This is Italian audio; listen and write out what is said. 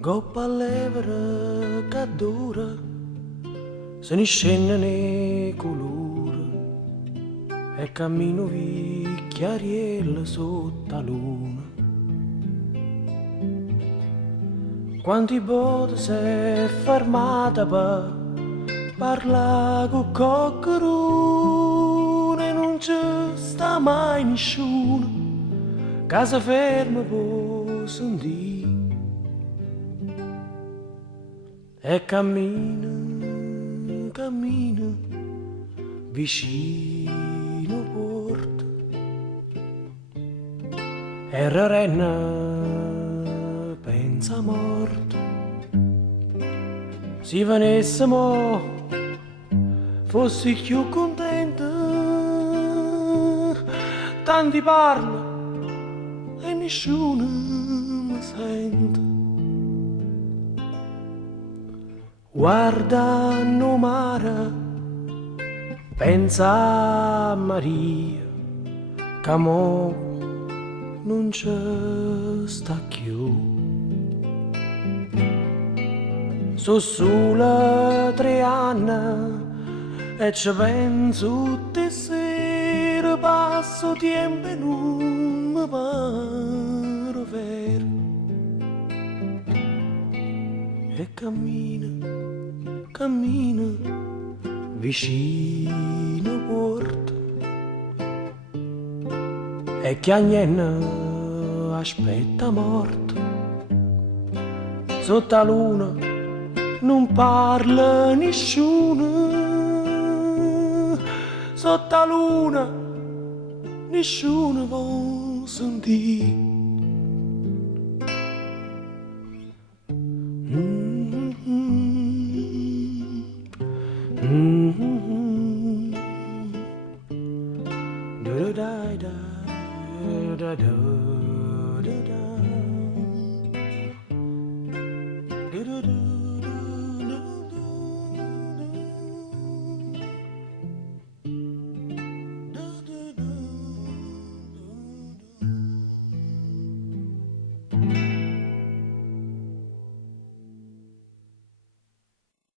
Coppa levere che dura, se ne scende nei colori e cammino vi chiarielle sotto la luna. Quanti bote si è fermata per parlare con qualcuno e non c'è sta mai nessuno che si ferma per sentire. E cammina, cammina, vicino porta. E Rarenna pensa morto. Se venissimo, fossi più contenta. Tanti parla e nessuno mi sente. Guarda no mare, pensa a Maria, che mo non c'è sta più. Sono solo 3 anni e ci penso tutte sere, passo tempo e non mi pare vero. E cammina, cammina, vicino porta. E chiagnenna aspetta morto. Sotto la luna non parla nessuno. Sotto la luna nessuno vuol sentire. Da da da da da da da.